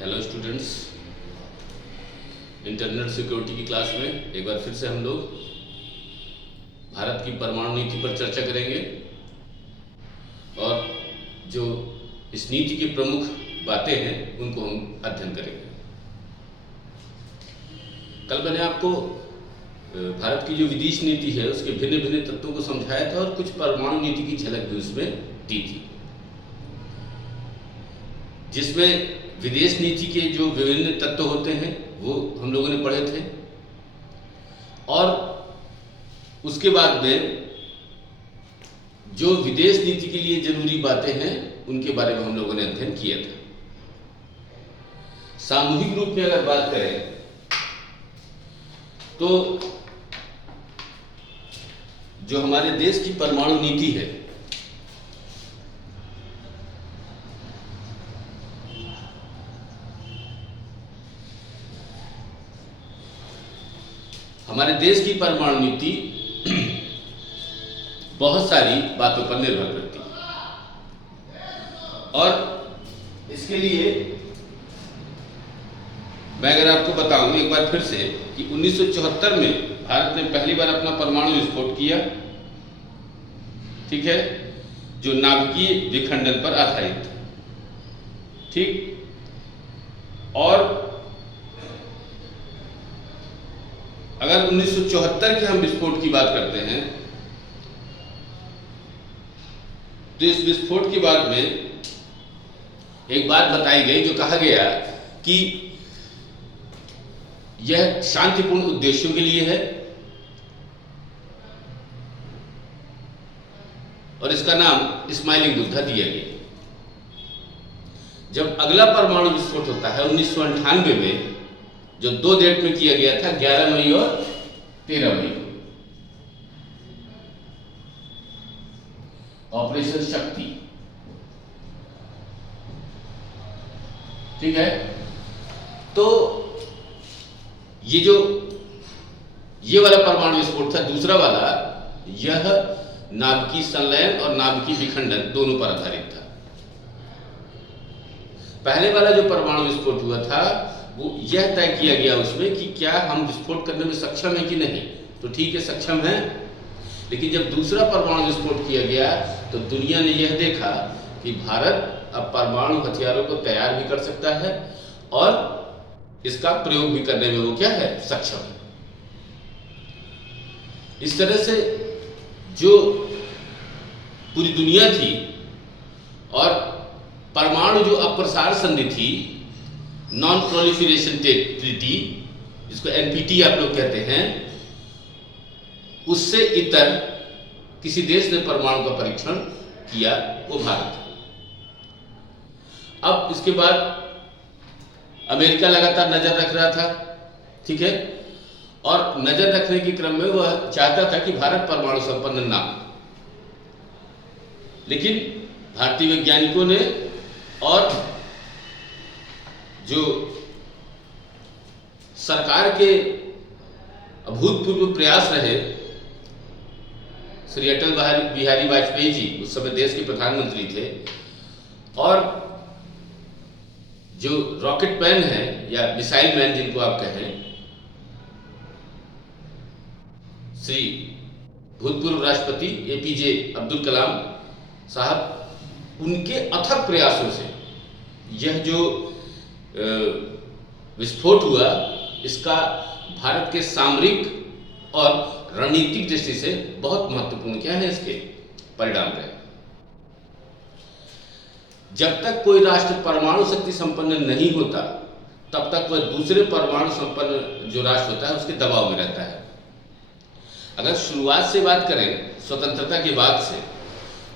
Hello students, internet security की class में एक बार फिर से हम लोग भारत की परमाणु नीति पर चर्चा करेंगे और जो इस नीति की प्रमुख बातें हैं उनको हम अध्ययन करेंगे। कल मैंने आपको भारत की जो विदेश नीति है उसके भिन्न भिन्न तत्वों को समझाया था और कुछ परमाणु नीति की झलक भी उसमें दी थी, जिसमें विदेश नीति के जो विभिन्न तत्व होते हैं वो हम लोगों ने पढ़े थे और उसके बाद में जो विदेश नीति के लिए जरूरी बातें हैं उनके बारे में हम लोगों ने अध्ययन किया था। सामूहिक रूप में अगर बात करें तो जो हमारे देश की परमाणु नीति है हमारे देश की परमाणु नीति बहुत सारी बातों पर निर्भर करती है और इसके लिए मैं अगर आपको बताऊं एक बार फिर से कि 1974 में भारत ने पहली बार अपना परमाणु विस्फोट किया, ठीक है, जो नाभिकीय विखंडन पर आधारित था, ठीक। और अगर 1974 के हम विस्फोट की बात करते हैं तो इस विस्फोट के बाद में एक बात बताई गई जो कहा गया कि यह शांतिपूर्ण उद्देश्यों के लिए है और इसका नाम स्माइलिंग बुद्धा दिया गया। जब अगला परमाणु विस्फोट होता है 1998 में, जो 2 डेट में किया गया था, 11 मई और 13 मई को, ऑपरेशन शक्ति, ठीक है। तो ये वाला परमाणु विस्फोट था। दूसरा वाला यह नाभिकीय संलयन और नाभिकीय विखंडन दोनों पर आधारित था। पहले वाला जो परमाणु विस्फोट हुआ था वो यह तय किया गया उसमें कि क्या हम विस्फोट करने में सक्षम है कि नहीं, तो ठीक है, सक्षम है। लेकिन जब दूसरा परमाणु विस्फोट किया गया तो दुनिया ने यह देखा कि भारत अब परमाणु हथियारों को तैयार भी कर सकता है और इसका प्रयोग भी करने में वो क्या है, सक्षम है। इस तरह से जो पूरी दुनिया थी और परमाणु जो अप्रसार संधि थी, नॉन प्रोलिफरेशन ट्रीटी, जिसको एनपीटी आप लोग कहते हैं, उससे इतर किसी देश ने परमाणु का परीक्षण किया, वो भारत। अब इसके बाद अमेरिका लगातार नजर रख रहा था, ठीक है, और नजर रखने के क्रम में वह चाहता था कि भारत परमाणु संपन्न ना हो। लेकिन भारतीय वैज्ञानिकों ने और जो सरकार के अभूतपूर्व प्रयास रहे, श्री अटल बिहारी वाजपेयी जी उस समय देश के प्रधानमंत्री थे, और जो रॉकेट मैन है या मिसाइल मैन जिनको आप कहें, श्री भूतपूर्व राष्ट्रपति एपीजे अब्दुल कलाम साहब, उनके अथक प्रयासों से यह जो विस्फोट हुआ, इसका भारत के सामरिक और रणनीतिक दृष्टि से बहुत महत्वपूर्ण क्या है, इसके परिणाम रहे। जब तक कोई राष्ट्र परमाणु शक्ति संपन्न नहीं होता तब तक वह दूसरे परमाणु संपन्न जो राष्ट्र होता है उसके दबाव में रहता है। अगर शुरुआत से बात करें स्वतंत्रता के बाद से,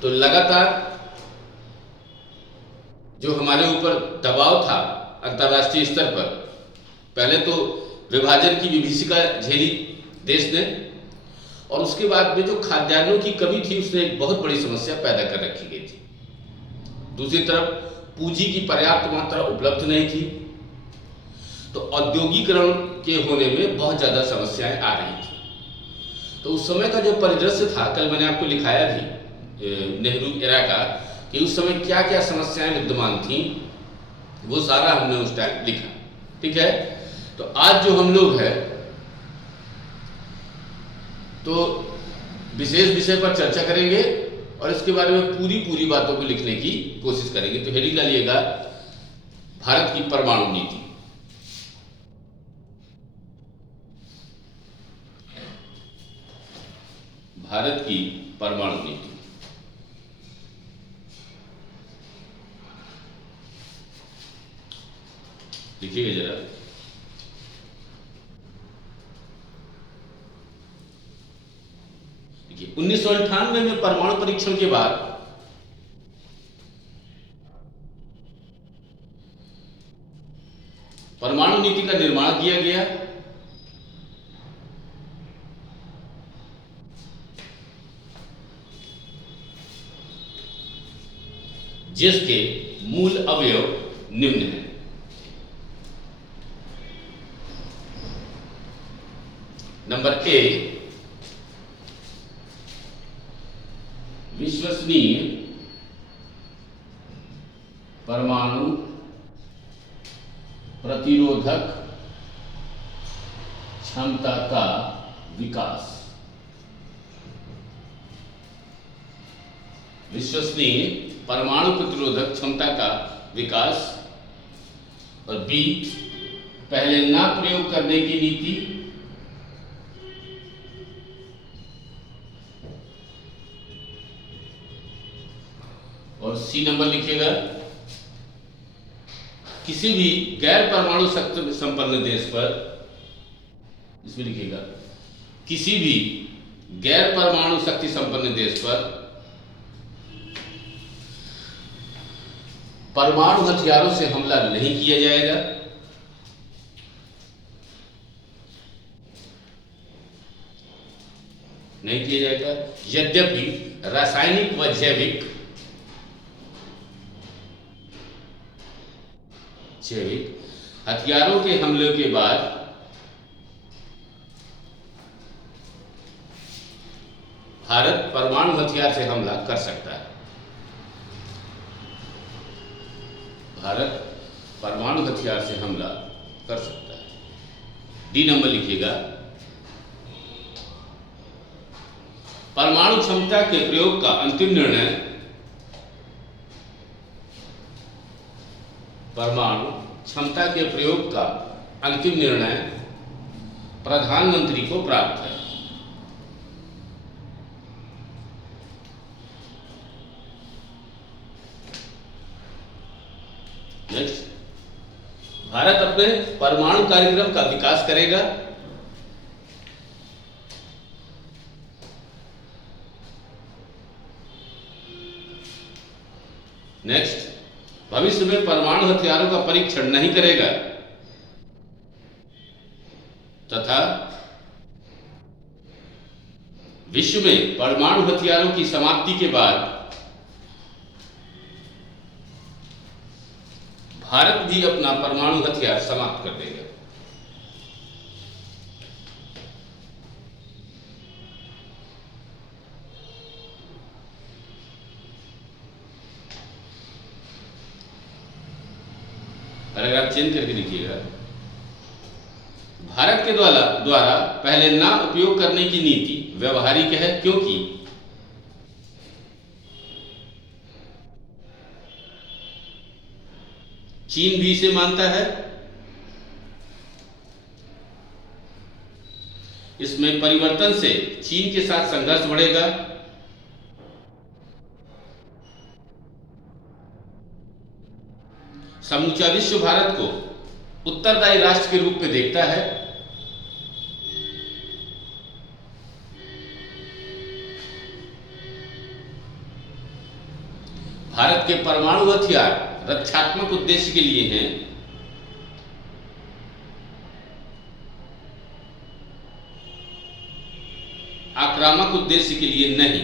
तो लगातार जो हमारे ऊपर दबाव था अंतर्राष्ट्रीय स्तर पर, पहले तो विभाजन की विभीषिका झेली देश ने, और उसके बाद में जो खाद्यान्नों की कमी थी उसने एक बहुत बड़ी समस्या पैदा कर रखी गई थी। दूसरी तरफ पूंजी की पर्याप्त मात्रा उपलब्ध नहीं थी, तो औद्योगिकरण के होने में बहुत ज्यादा समस्याएं आ रही थी। तो उस समय का जो परिदृश्य था, कल मैंने आपको लिखाया भी नेहरू एरा का, कि उस समय क्या क्या समस्याएं विद्यमान थी। वो सारा हमने उस टाइम लिखा। ठीक है, तो आज जो हम लोग है तो विशेष विषय पर चर्चा करेंगे और इसके बारे में पूरी पूरी बातों को लिखने की कोशिश करेंगे। तो हेडिंग डालिएगा भारत की परमाणु नीति। भारत की परमाणु नीति। लिखिएगा जरा। देखिए 1998 में परमाणु परीक्षण के बाद परमाणु नीति का निर्माण किया गया। जिसके मूल अवयव निम्न हैं। नंबर ए, विश्वसनीय परमाणु प्रतिरोधक क्षमता का विकास। विश्वसनीय परमाणु प्रतिरोधक क्षमता का विकास। और बी, पहले ना प्रयोग करने की नीति। और सी नंबर लिखिएगा, किसी भी गैर परमाणु शक्ति संपन्न देश पर, इसमें लिखिएगा किसी भी गैर परमाणु शक्ति संपन्न देश पर परमाणु हथियारों से हमला नहीं किया जाएगा। नहीं किया जाएगा, यद्यपि रासायनिक व जैविक हथियारों के हमले के बाद भारत परमाणु हथियार से हमला कर सकता है। भारत परमाणु हथियार से हमला कर सकता है। डी नंबर लिखिएगा, परमाणु क्षमता के प्रयोग का अंतिम निर्णय परमाणु क्षमता के प्रयोग का अंतिम निर्णय प्रधानमंत्री को प्राप्त है। नेक्स्ट, भारत अपने परमाणु कार्यक्रम का विकास करेगा। नेक्स्ट, भविष्य में परमाणु हथियारों का परीक्षण नहीं करेगा तथा विश्व में परमाणु हथियारों की समाप्ति के बाद भारत भी अपना परमाणु हथियार समाप्त कर देगा। पैराग्राफ चेंज करके लिखिएगा, भारत के द्वारा पहले ना उपयोग करने की नीति व्यवहारिक है क्योंकि चीन भी इसे मानता है। इसमें परिवर्तन से चीन के साथ संघर्ष बढ़ेगा। समूचा विश्व भारत को उत्तरदायी राष्ट्र के रूप में देखता है। भारत के परमाणु हथियार रक्षात्मक उद्देश्य के लिए हैं। आक्रामक उद्देश्य के लिए नहीं।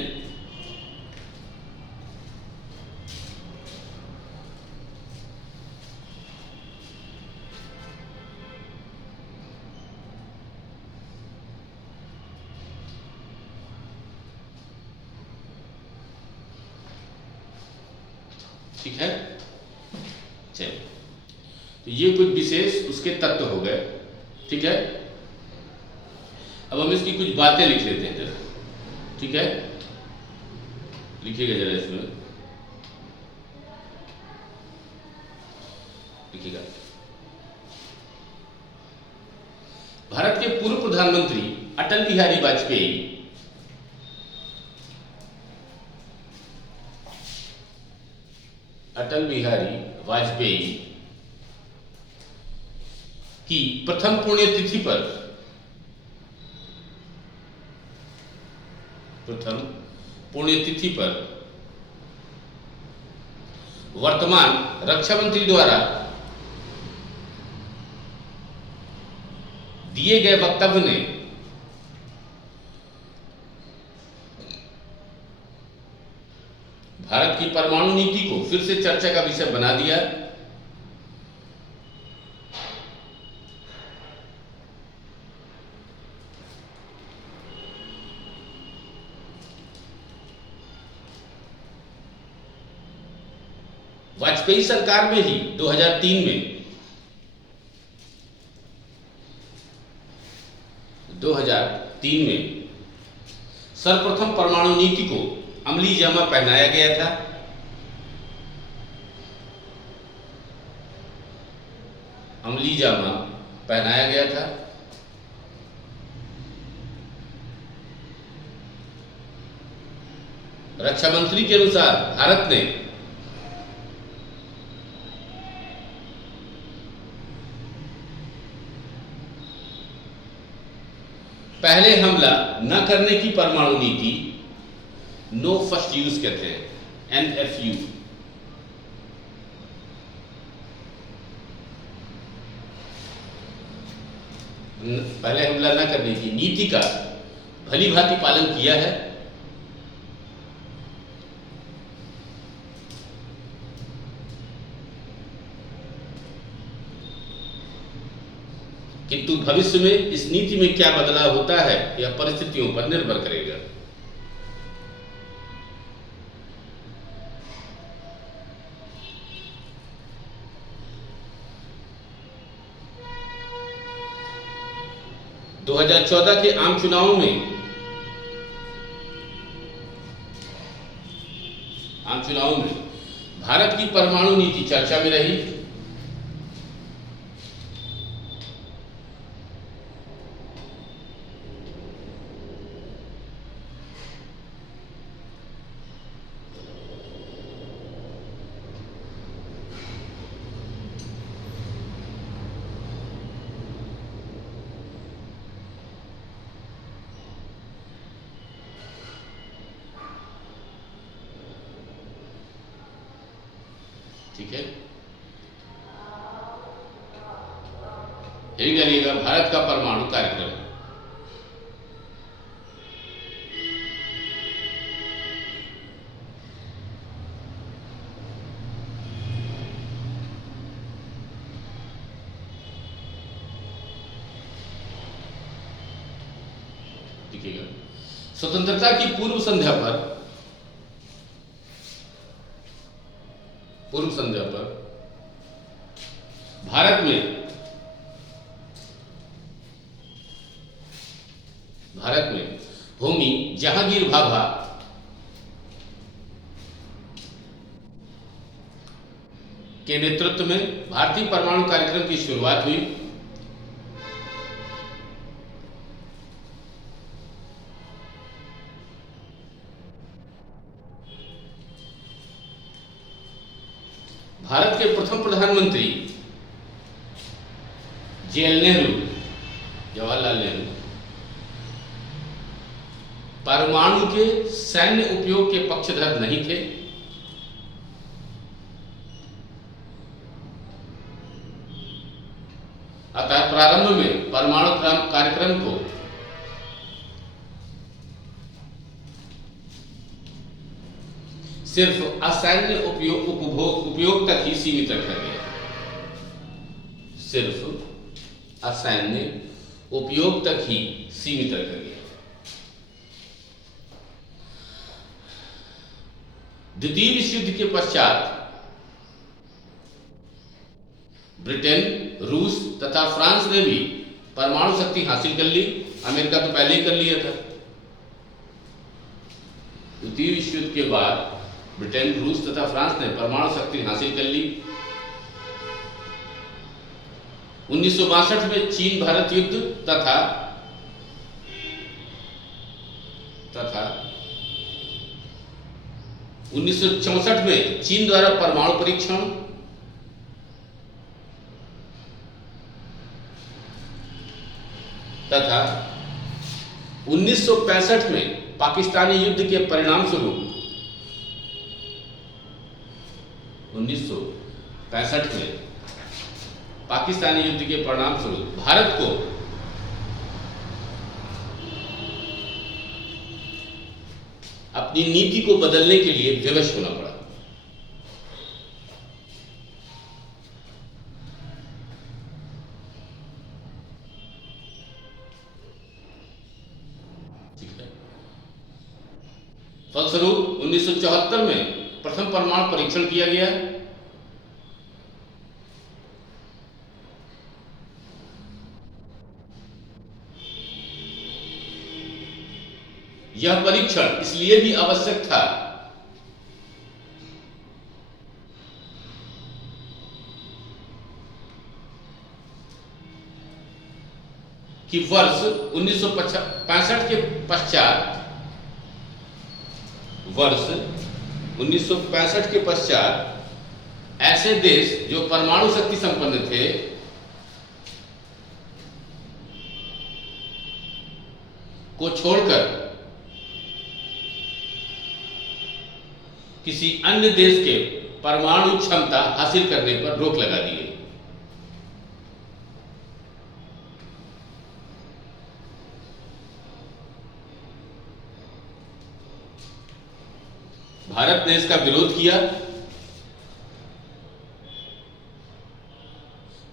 ठीक है, चलिए तो ये कुछ विशेष उसके तत्व हो गए। ठीक है, अब हम इसकी कुछ बातें लिख लेते हैं जरा। ठीक है, लिखिएगा जरा, इसमें लिखिएगा। भारत के पूर्व प्रधानमंत्री अटल बिहारी वाजपेयी की प्रथम पुण्यतिथि पर वर्तमान रक्षा मंत्री द्वारा दिए गए वक्तव्य ने भारत की परमाणु नीति को फिर से चर्चा का विषय बना दिया। वाजपेयी सरकार में ही 2003 में सर्वप्रथम परमाणु नीति को अमली जामा पहनाया गया था। रक्षा मंत्री के अनुसार भारत ने पहले हमला न करने की परमाणु नीति, नो फर्स्ट यूज कहते हैं, NFU, पहले हमला न करने की नीति का भली भांति पालन किया है। किंतु भविष्य में इस नीति में क्या बदलाव होता है यह परिस्थितियों पर निर्भर करेगा। दो 2014 के आम चुनावों में भारत की परमाणु नीति चर्चा में रही। ठीक है, यही करिएगा भारत का परमाणु कार्यक्रम। देखिएगा, स्वतंत्रता की पूर्व संध्या पर भारत में होमी जहांगीर भाभा के नेतृत्व में भारतीय परमाणु कार्यक्रम की शुरुआत हुई। भारत के प्रथम प्रधानमंत्री जवाहरलाल नेहरू परमाणु के सैन्य उपयोग के पक्षधर नहीं थे। अतः प्रारंभ में परमाणु कार्यक्रम को सिर्फ असैन्य उपयोग तक ही सीमित रखा गया। सिर्फ असैन्य उपयोग तक ही सीमित रखा गया। द्वितीय विश्व युद्ध के पश्चात ब्रिटेन, रूस तथा फ्रांस ने भी परमाणु शक्ति हासिल कर ली। अमेरिका तो पहले ही कर लिया था। द्वितीय विश्व युद्ध के बाद ब्रिटेन, रूस तथा फ्रांस ने परमाणु शक्ति हासिल कर ली। 1962 में चीन भारत युद्ध तथा 1964 में चीन द्वारा परमाणु परीक्षण, तथा 1965 में पाकिस्तानी युद्ध के परिणाम स्वरूप 1965 में पाकिस्तानी युद्ध के परिणाम स्वरूप भारत को अपनी नीति को बदलने के लिए विवश होना पड़ा। फलस्वरूप 1974 में प्रथम परमाणु परीक्षण किया गया। यह परीक्षण इसलिए भी आवश्यक था कि वर्ष 1965 के पश्चात ऐसे देश जो परमाणु शक्ति संपन्न थे को छोड़कर किसी अन्य देश के परमाणु क्षमता हासिल करने पर रोक लगा दी गई। भारत ने इसका विरोध किया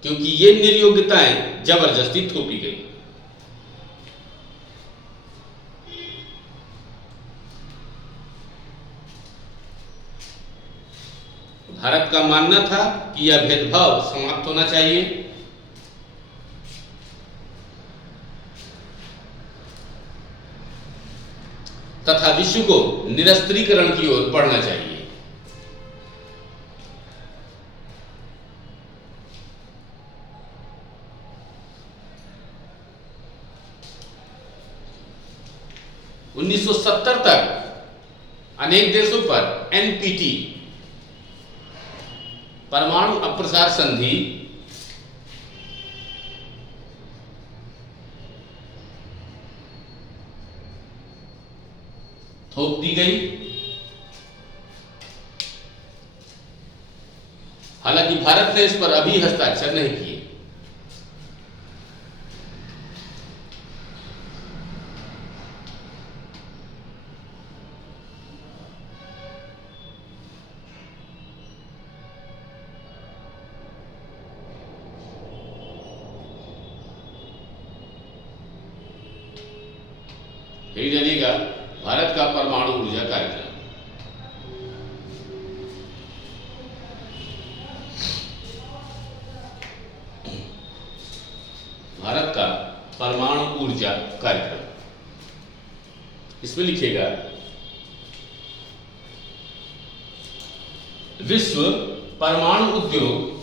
क्योंकि ये निर्योग्यताएं जबरदस्ती थोपी गई। भारत का मानना था कि यह भेदभाव समाप्त होना चाहिए तथा विश्व को निरस्त्रीकरण की ओर बढ़ना चाहिए। उन्नीस सौ 1970 तक अनेक देशों पर एनपीटी परमाणु अप्रसार संधि थोप दी गई। हालांकि भारत ने इस पर अभी हस्ताक्षर नहीं किए। यही जानिएगा भारत का परमाणु ऊर्जा कार्यक्रम। भारत का परमाणु ऊर्जा कार्यक्रम, इसमें लिखिएगा विश्व परमाणु उद्योग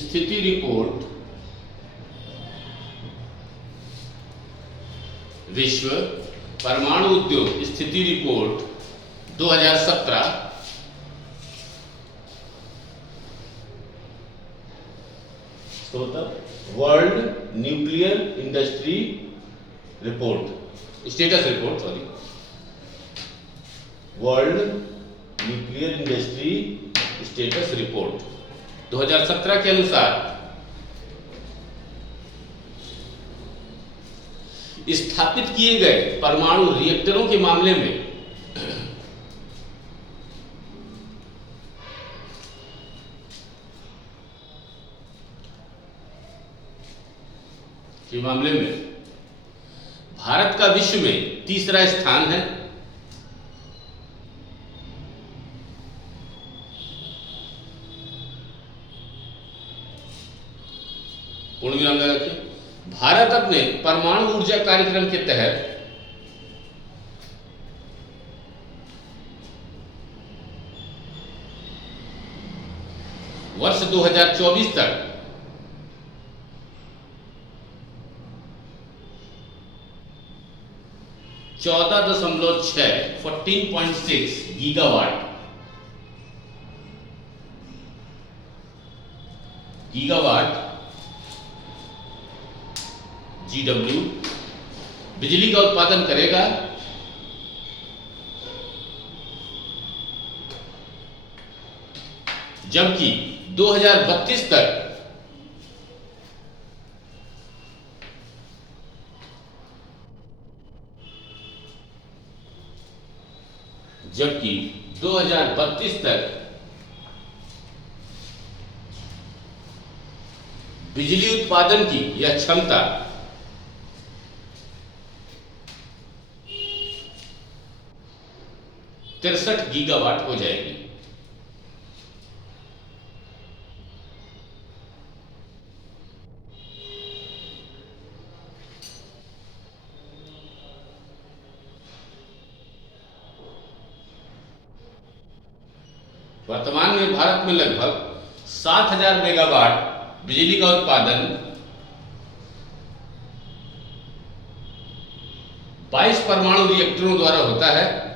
स्थिति रिपोर्ट, विश्व परमाणु उद्योग स्थिति report 2017 world nuclear industry report, status report, world nuclear industry status report 2017 के अनुसार स्थापित किए गए परमाणु रिएक्टरों के मामले में भारत का विश्व में तीसरा स्थान है। भारत अपने परमाणु ऊर्जा कार्यक्रम के तहत वर्ष 2024 तक 14.6 गीगावाट GW बिजली का उत्पादन करेगा, जबकि 2032 तक बिजली उत्पादन की यह क्षमता 63 गीगावाट हो जाएगी। वर्तमान में भारत में लगभग 7000 मेगावाट बिजली का उत्पादन 22 परमाणु रिएक्टरों द्वारा होता है।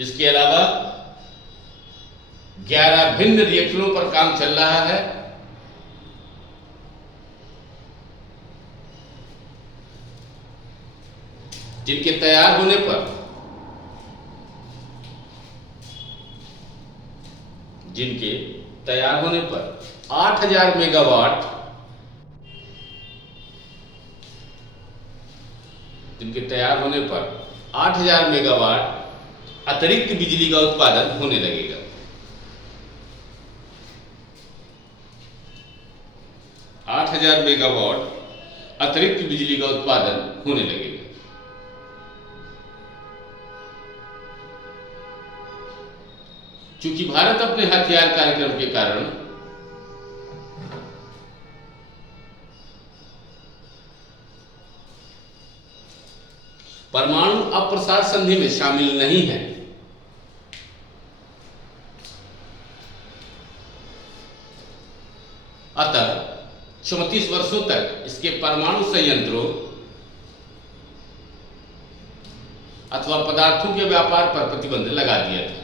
इसके अलावा 11 भिन्न रिएक्टरों पर काम चल रहा है। जिनके तैयार होने पर 8000 मेगावाट अतिरिक्त बिजली का उत्पादन होने लगेगा। अतिरिक्त बिजली का उत्पादन होने लगेगा। चूंकि भारत अपने हथियार कार्यक्रम के कारण परमाणु अप्रसार संधि में शामिल नहीं है, अतः 34 वर्षों तक इसके परमाणु संयंत्रों अथवा पदार्थों के व्यापार पर प्रतिबंध लगा दिया था।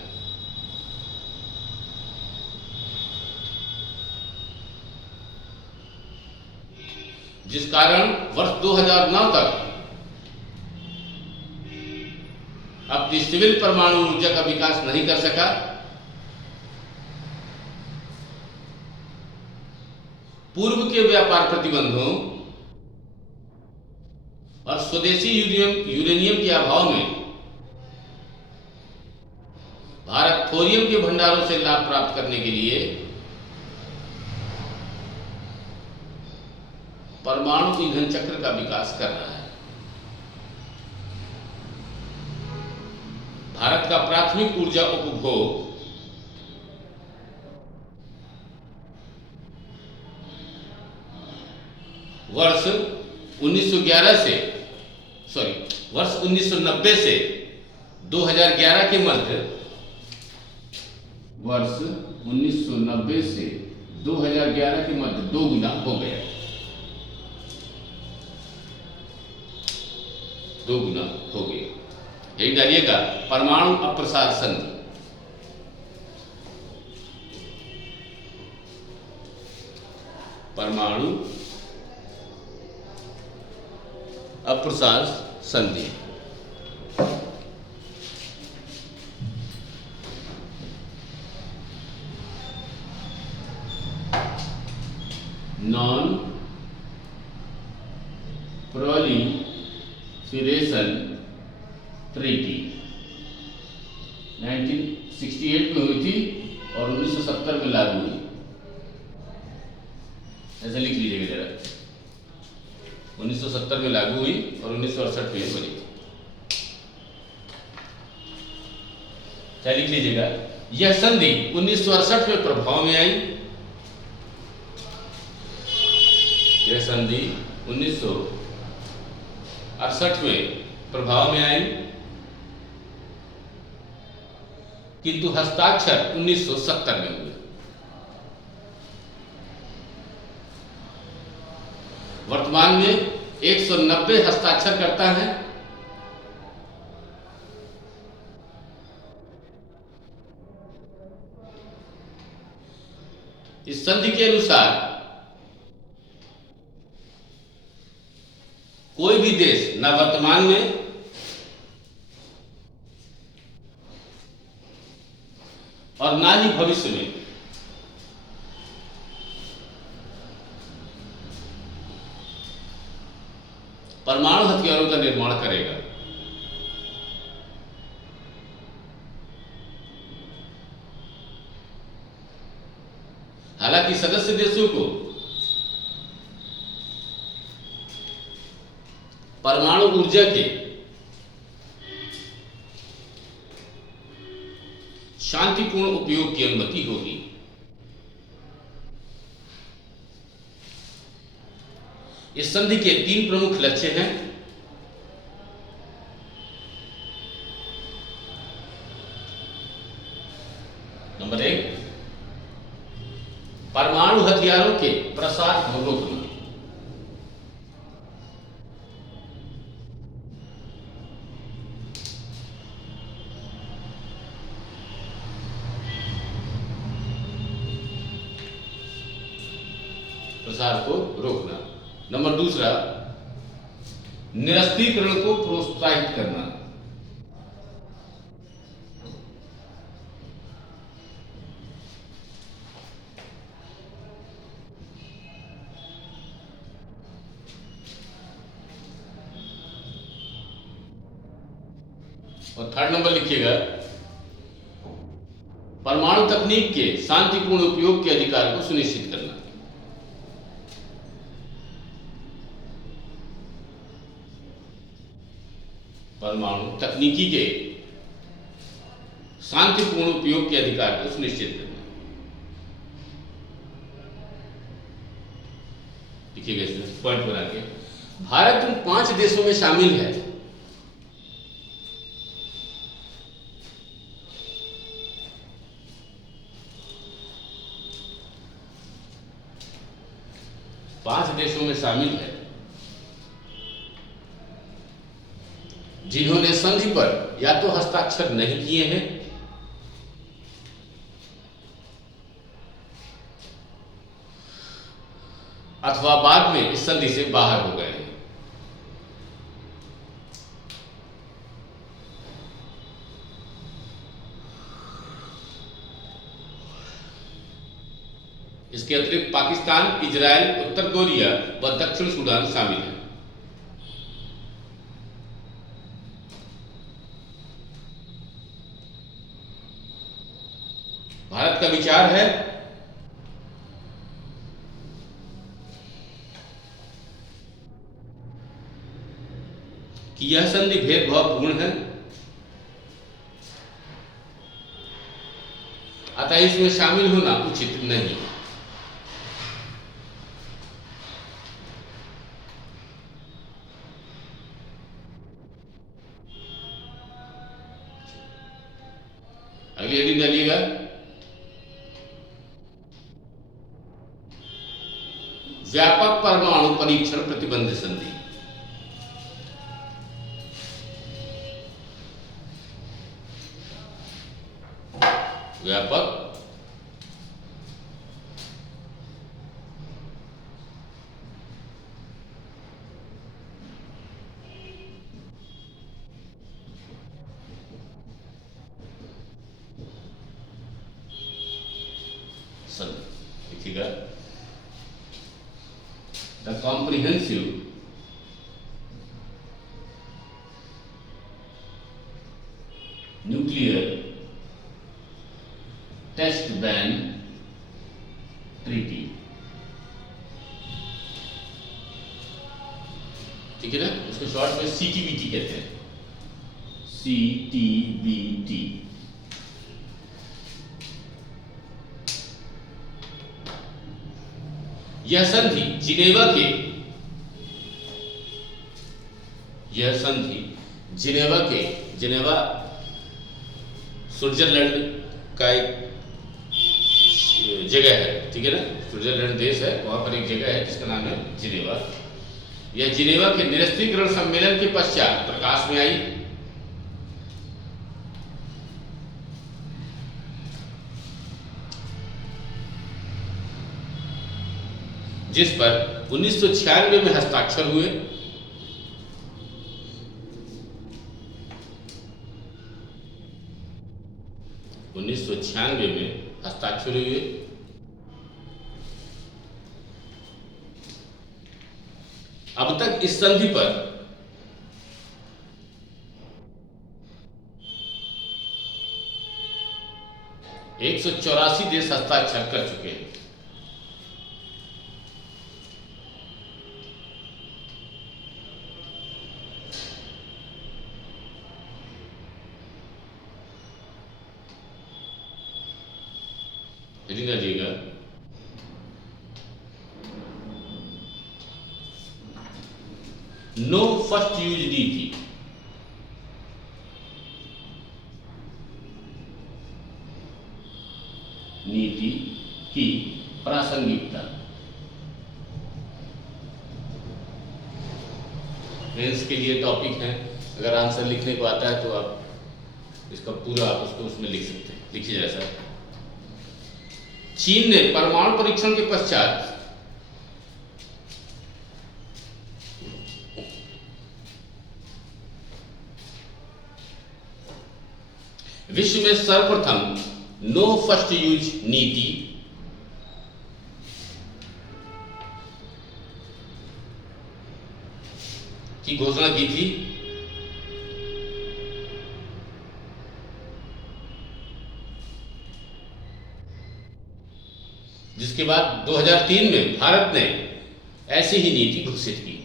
जिस कारण वर्ष 2009 तक अपनी सिविल परमाणु ऊर्जा का विकास नहीं कर सका। पूर्व के व्यापार प्रतिबंधों और स्वदेशी यूरेनियम के अभाव में भारत थोरियम के भंडारों से लाभ प्राप्त करने के लिए परमाणु ईंधन चक्र का विकास कर रहा है। भारत का प्राथमिक ऊर्जा उपभोग वर्ष 1990 से 2011 के मध्य दो गुना हो गया। यही डालिएगा परमाणु अप्रसार संधि। परमाणु अप्रसार संधि नॉन प्रोलिफरेशन ट्रीटी 1968 में हुई थी और 1970 में लागू हुई। ऐसे लिख लीजिएगा जरा, 1970 में लागू हुई और 1968 में बनी। चाहे लिख लीजिएगा। यह संधि 1968 में प्रभाव में आई। यह संधि 1968 में प्रभाव में आई, किंतु हस्ताक्षर 1970 में हुए। वर्तमान में 190 हस्ताक्षर करता है। इस संधि के अनुसार कोई भी देश न वर्तमान में और ना ही भविष्य में परमाणु हथियारों का निर्माण करेगा। हालांकि सदस्य देशों को परमाणु ऊर्जा के शांतिपूर्ण उपयोग की अनुमति होगी। इस संधि के 3 प्रमुख लक्ष्य हैं। नंबर 1, परमाणु हथियारों के प्रसार को रोकना। प्रसार को रोकना। नंबर 2, निरस्त्रीकरण को प्रोत्साहित करना। और 3rd नंबर लिखिएगा, परमाणु तकनीक के शांतिपूर्ण उपयोग के अधिकार को सुनिश्चित करना। परमाणु तकनीकी के शांतिपूर्ण उपयोग के अधिकार को सुनिश्चित करना। देखिएगा इसमें पॉइंट बना के, भारत उन 5 देशों में शामिल है जिन्होंने संधि पर या तो हस्ताक्षर नहीं किए हैं अथवा बाद में इस संधि से बाहर हो गए हैं। इसके अतिरिक्त पाकिस्तान, इजराइल, उत्तर कोरिया व दक्षिण सूडान शामिल हैं। भारत का विचार है कि यह संधि भेदभावपूर्ण है, अतः इसमें शामिल होना उचित नहीं। अगली हेडिंग डालिएगा, व्यापक परमाणु परीक्षण प्रतिबंध संधि। व्यापक संधि लिखिएगा, the comprehensive nuclear test ban treaty. ठीक है ना, उसको शॉर्ट में CTBT कहते हैं, CTBT। यह संधि जिनेवा के यह संधि जिनेवा स्विट्जरलैंड का एक जगह है, ठीक है ना, स्विट्जरलैंड देश है, वहां पर एक जगह है जिसका नाम है जिनेवा। यह जिनेवा के निरस्त्रीकरण सम्मेलन के पश्चात प्रकाश में आई, जिस पर 1996 में हस्ताक्षर हुए। में हस्ताक्षर हुए। अब तक इस संधि पर 184 देश हस्ताक्षर कर चुके हैं। लीजिएगा, नो फर्स्ट यूज नीति की प्रासंगिकता। फ्रेंड्स के लिए टॉपिक है, अगर आंसर लिखने को आता है तो आप इसका पूरा आप उसको उसमें लिख सकते हैं। लिखिए जरा सर। चीन ने परमाणु परीक्षण के पश्चात विश्व में सर्वप्रथम नो फर्स्ट यूज नीति की घोषणा की थी। जिसके बाद 2003 में भारत ने ऐसी ही नीति घोषित की।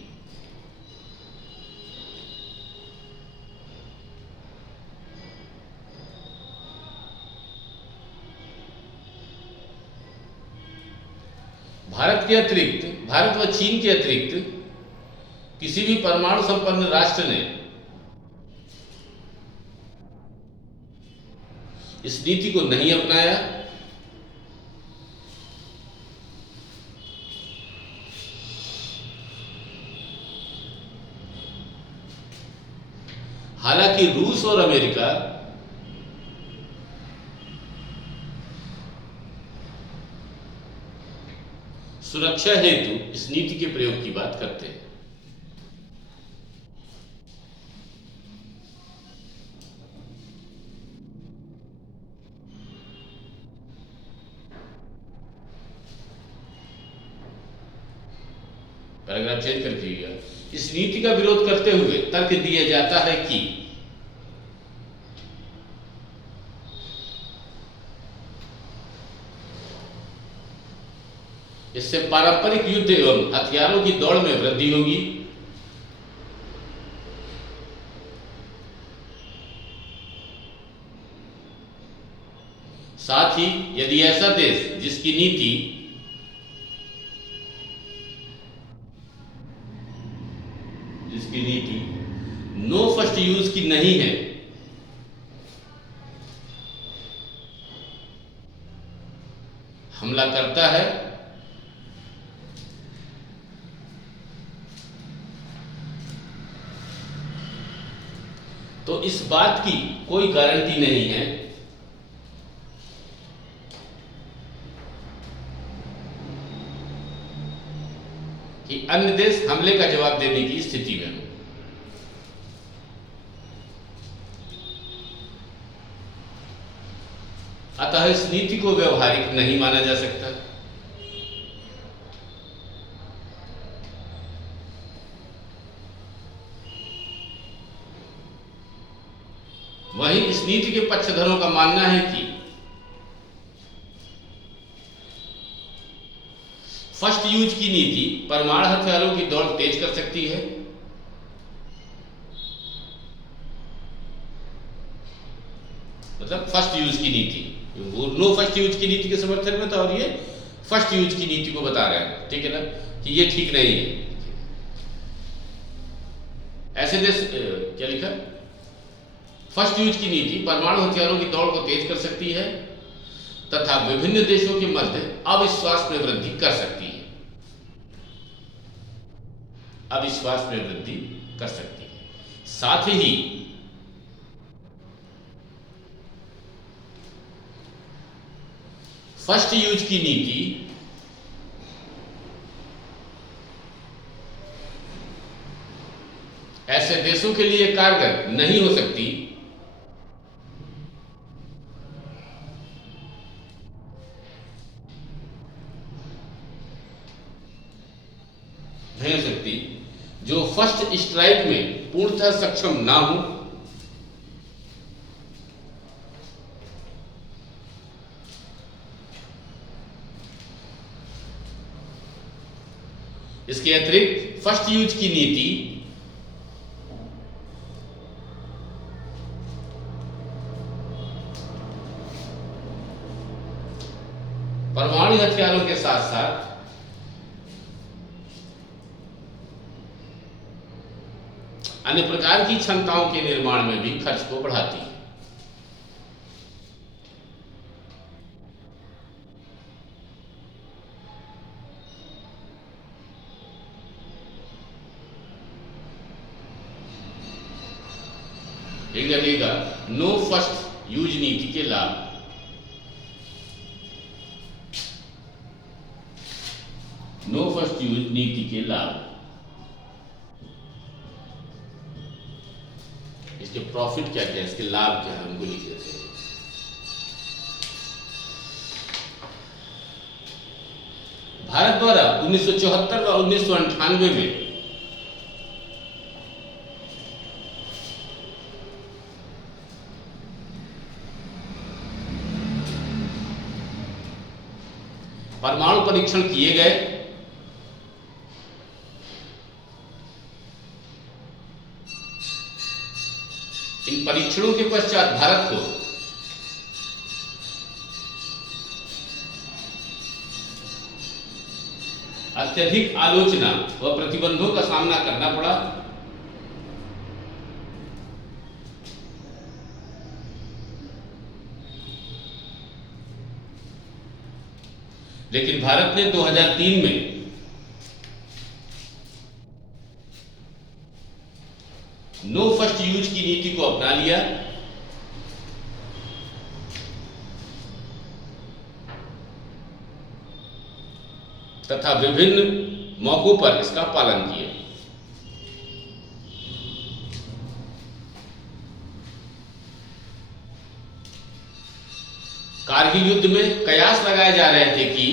भारत व चीन के अतिरिक्त किसी भी परमाणु संपन्न राष्ट्र ने इस नीति को नहीं अपनाया। हालांकि रूस और अमेरिका सुरक्षा हेतु इस नीति के प्रयोग की बात करते हैं। पैराग्राफ चेंज कर दीजिएगा। इस नीति का विरोध करते हुए तर्क दिया जाता है कि इससे पारंपरिक युद्ध एवं हथियारों की दौड़ में वृद्धि होगी। साथ ही यदि ऐसा देश जिसकी नीति नो फर्स्ट यूज की नहीं है, हमला करता है, तो इस बात की कोई गारंटी नहीं है कि अन्य देश हमले का जवाब देने की स्थिति में हो। अतः इस नीति को व्यवहारिक नहीं माना जा सकता। वहीं इस नीति के पक्षधरों का मानना है कि फर्स्ट यूज की नीति परमाणु हथियारों की दौड़ तेज कर सकती है। मतलब फर्स्ट यूज की नीति, वो नो फर्स्ट यूज की नीति के समर्थन में था और ये फर्स्ट यूज की नीति को बता रहे हैं, ठीक है ना, कि ये ठीक नहीं है। ऐसे देश क्या लिखा, फर्स्ट यूज की नीति परमाणु हथियारों की दौड़ को तेज कर सकती है तथा विभिन्न देशों के मध्य अविश्वास में वृद्धि कर सकती है, अविश्वास में वृद्धि कर सकती है। साथ ही फर्स्ट यूज की नीति ऐसे देशों के लिए कारगर नहीं हो सकती जो फर्स्ट स्ट्राइक में पूर्णतः सक्षम ना हो, इसके अतिरिक्त फर्स्ट यूज की नीति परमाणु हथियारों के साथ साथ अन्य प्रकार की क्षमताओं के निर्माण में भी खर्च को बढ़ाती है। एक लगेगा नो फर्स्ट यूज नीति के लाभ। नो फर्स्ट यूज नीति के लाभ, इसके प्रॉफिट क्या क्या है, इसके लाभ क्या है, हमको लिख देते हैं। भारत द्वारा 1974 व 1998 में परमाणु परीक्षण किए गए। इन परीक्षणों के पश्चात भारत को अत्यधिक आलोचना व प्रतिबंधों का सामना करना पड़ा। लेकिन भारत ने 2003 में नो फर्स्ट यूज की नीति को अपना लिया। तथा विभिन्न मौकों पर इसका पालन किया। कारगिल युद्ध में कयास लगाए जा रहे थे कि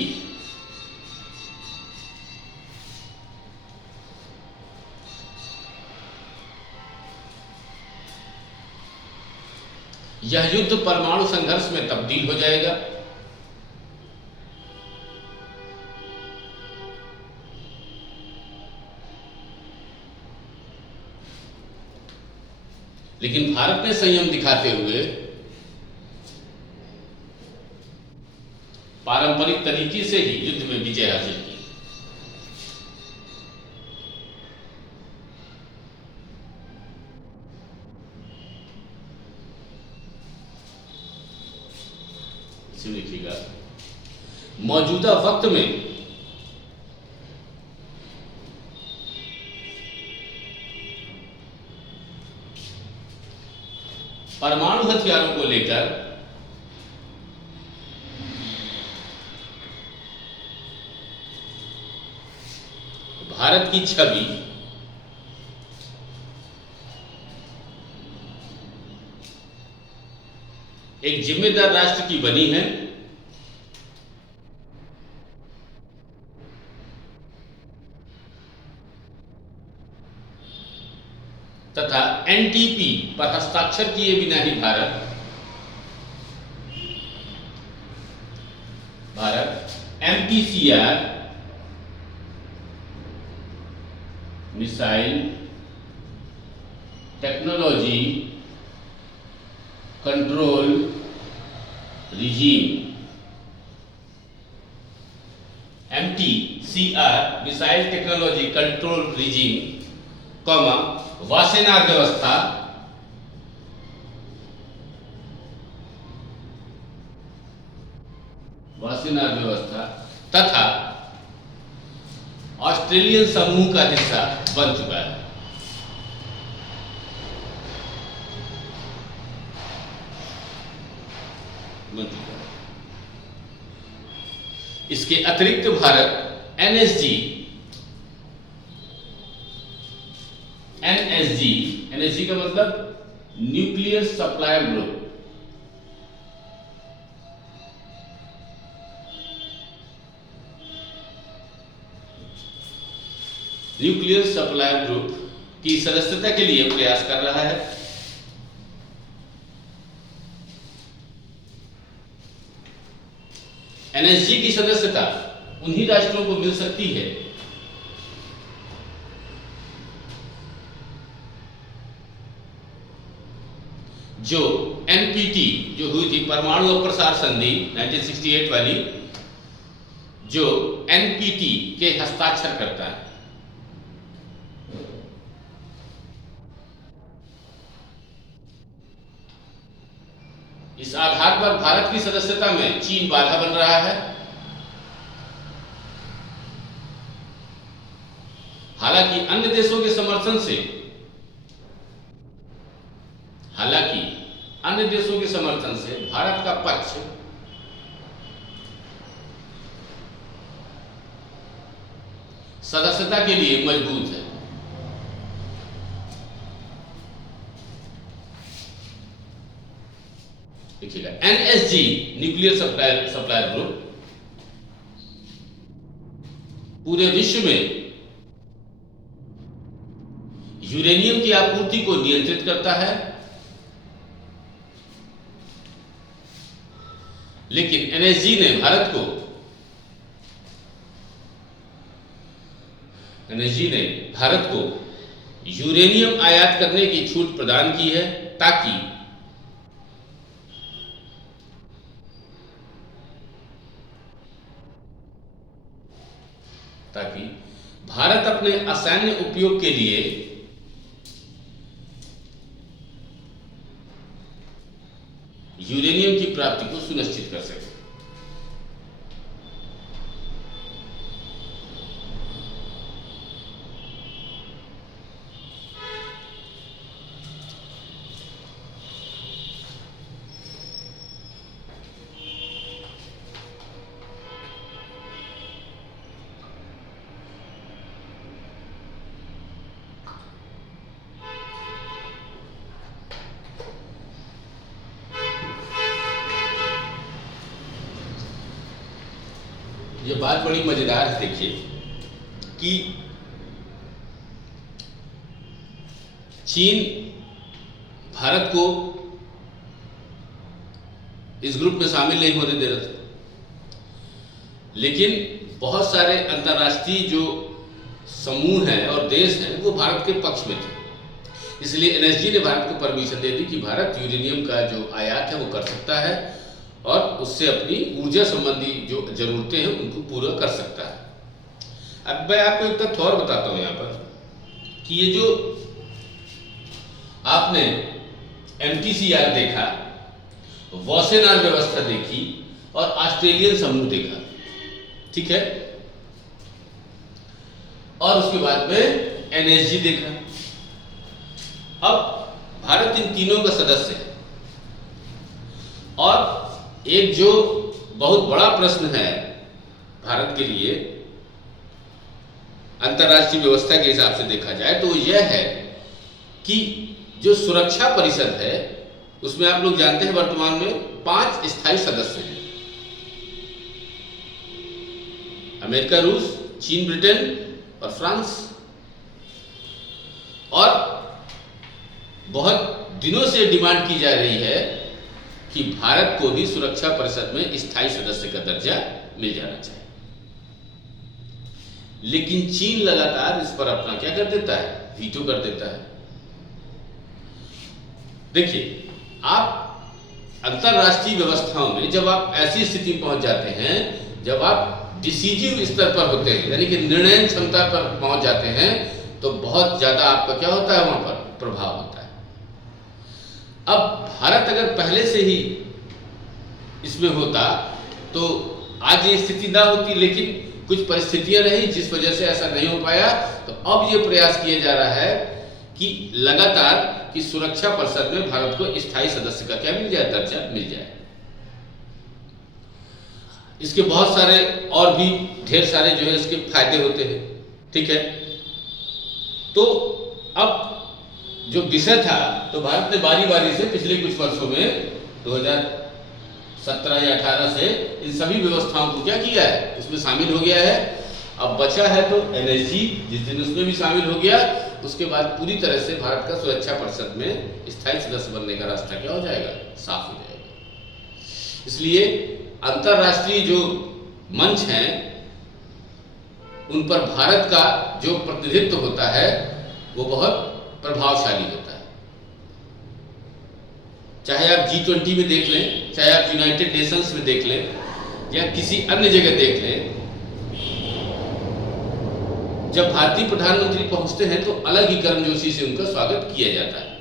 यह युद्ध परमाणु संघर्ष में तब्दील हो जाएगा। लेकिन भारत ने संयम दिखाते हुए पारंपरिक तरीके से ही युद्ध में विजय हासिल की। इसे लिखिएगा, मौजूदा वक्त में परमाणु हथियारों को लेकर भारत की छवि एक जिम्मेदार राष्ट्र की बनी है तथा एनटीपी पर हस्ताक्षर किए बिना ही Bharat MTCR missile technology control regime MTCR missile technology control regime, comma Wassenaar व्यवस्था, तथा ऑस्ट्रेलियन समूह का हिस्सा बन चुका है। इसके अतिरिक्त भारत NSG का मतलब न्यूक्लियर सप्लायर ग्रुप, की सदस्यता के लिए प्रयास कर रहा है। NSG की सदस्यता उन्हीं राष्ट्रों को मिल सकती है जो NPT जो हुई थी परमाणु अप्रसार संधि 1968 वाली, जो NPT के हस्ताक्षर करता है। इस आधार पर भारत की सदस्यता में चीन बाधा बन रहा है। हालांकि अन्य देशों के समर्थन से भारत का पक्ष सदस्यता के लिए मजबूत है। देखिएगा, NSG न्यूक्लियर सप्लायर ग्रुप पूरे विश्व में यूरेनियम की आपूर्ति को नियंत्रित करता है, लेकिन NSG ने भारत को यूरेनियम आयात करने की छूट प्रदान की है ताकि भारत अपने असैन्य उपयोग के लिए यूरेनियम की प्राप्ति को सुनिश्चित कर सके। ये बात बड़ी मजेदार है। देखिए कि चीन भारत को इस ग्रुप में शामिल नहीं होने दे रहा था, लेकिन बहुत सारे अंतर्राष्ट्रीय जो समूह हैं और देश हैं वो भारत के पक्ष में थे। इसलिए NSG ने भारत को परमिशन दे दी कि भारत यूरेनियम का जो आयात है वो कर सकता है और उससे अपनी ऊर्जा संबंधी जो जरूरतें हैं उनको पूरा कर सकता है। अब मैं आपको एक तथ्य और बताता हूं यहाँ पर कि ये जो आपने MTCR देखा, वासेनार व्यवस्था देखी और ऑस्ट्रेलियन समूह देखा, ठीक है, और उसके बाद में NSG देखा। अब भारत इन तीनों का सदस्य है और एक जो बहुत बड़ा प्रश्न है भारत के लिए अंतर्राष्ट्रीय व्यवस्था के हिसाब से देखा जाए तो यह है कि जो सुरक्षा परिषद है उसमें आप लोग जानते हैं वर्तमान में 5 स्थायी सदस्य हैं। अमेरिका, रूस, चीन, ब्रिटेन और फ्रांस। और बहुत दिनों से डिमांड की जा रही है कि भारत को भी सुरक्षा परिषद में स्थायी सदस्य का दर्जा मिल जाना चाहिए, लेकिन चीन लगातार इस पर अपना क्या कर देता है, वीटो कर देता है। देखिए, आप अंतरराष्ट्रीय व्यवस्थाओं में जब आप ऐसी स्थिति पहुंच जाते हैं जब आप डिसीजिव स्तर पर होते हैं, यानी कि निर्णय क्षमता पर पहुंच जाते हैं, तो बहुत ज्यादा आपका क्या होता है, वहां पर प्रभाव होता है। अब भारत अगर पहले से ही इसमें होता तो आज ये स्थिति ना होती, लेकिन कुछ परिस्थितियां रही जिस वजह से ऐसा नहीं हो पाया। तो अब ये प्रयास किया जा रहा है कि लगातार कि सुरक्षा परिषद में भारत को स्थायी सदस्य का क्या मिल जाए, दर्जा मिल जाए। इसके बहुत सारे और भी ढेर सारे जो है इसके फायदे होते हैं, ठीक है। तो अब जो विषय था, तो भारत ने बारी बारी से पिछले कुछ वर्षों में 2017 या 18 से इन सभी व्यवस्थाओं को क्या किया है, इसमें शामिल हो गया है। अब बचा है तो एनएसजी, जिस दिन उसमें भी शामिल हो गया, उसके बाद पूरी तरह से भारत का सुरक्षा परिषद में स्थायी सदस्य बनने का रास्ता क्या हो जाएगा, साफ हो जाएगा। इसलिए अंतर्राष्ट्रीय जो मंच हैं उन पर भारत का जो प्रतिनिधित्व होता है वो बहुत प्रभावशाली होता है। चाहे आप G20 में देख लें, चाहे आप यूनाइटेड नेशंस में देख लें, या किसी अन्य जगह देख लें, जब भारतीय प्रधानमंत्री पहुंचते हैं तो अलग ही गर्मजोशी से उनका स्वागत किया जाता है।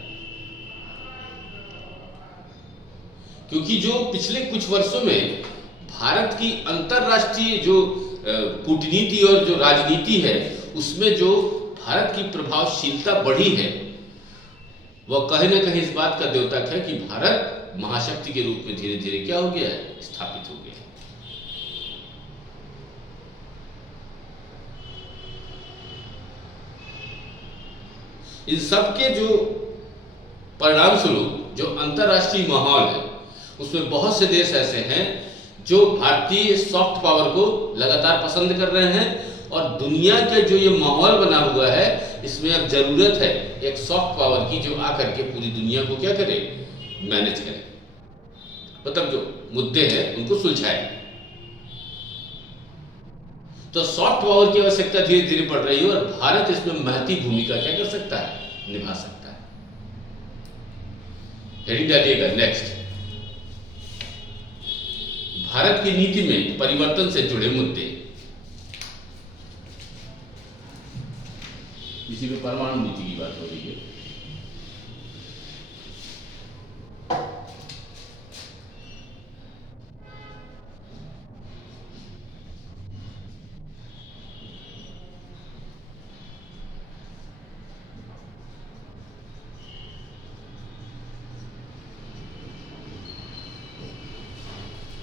क्योंकि जो पिछले कुछ वर्षों में भारत की अंतर्राष्ट्रीय जो कूटनीति और जो राजनीति है, उसमें जो भारत की प्रभावशीलता बढ़ी है, वह कहीं ना कहीं इस बात का द्योतक है कि भारत महाशक्ति के रूप में धीरे धीरे क्या हो गया है, स्थापित हो गया। इन सब के जो परिणाम स्वरूप जो अंतर्राष्ट्रीय माहौल है, उसमें बहुत से देश ऐसे हैं जो भारतीय सॉफ्ट पावर को लगातार पसंद कर रहे हैं। और दुनिया के जो ये माहौल बना हुआ है, इसमें अब जरूरत है एक सॉफ्ट पावर की जो आकर के पूरी दुनिया को क्या करे, मैनेज करे, मतलब जो मुद्दे हैं उनको सुलझाए। तो सॉफ्ट पावर की आवश्यकता धीरे धीरे बढ़ रही है और भारत इसमें महती भूमिका क्या कर सकता है, निभा सकता है। हेडिंग डालिएगा नेक्स्ट, भारत की नीति में परिवर्तन से जुड़े मुद्दे। इसी में परमाणु नीति की बात हो रही है।